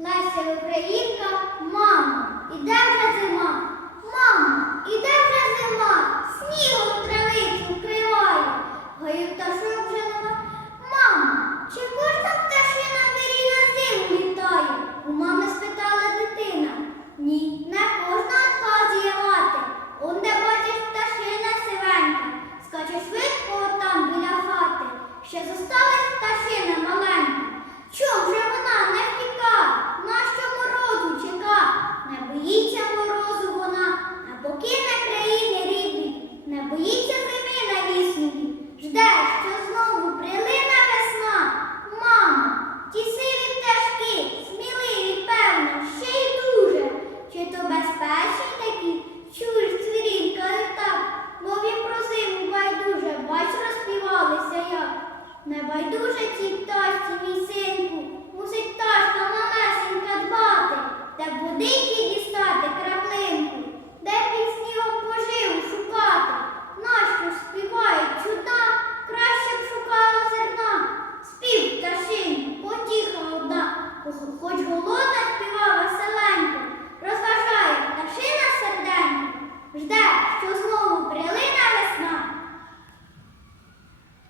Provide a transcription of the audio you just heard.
Настя Українка, мама, іде вже зима. Мама, іде вже зима, снігом травицю криває. гаю пташок вже нема. Мама, чи кожна пташина вирій на зиму літає? У мами спитала дитина. Ні, не кожна отказує мати. Он де бачиш пташина сивенька. Скаче швидко там біля хати. Ще зосталась пташина. Не байдуже цій тасті, мій синку, мусить ташка малесенька дбати, та будить.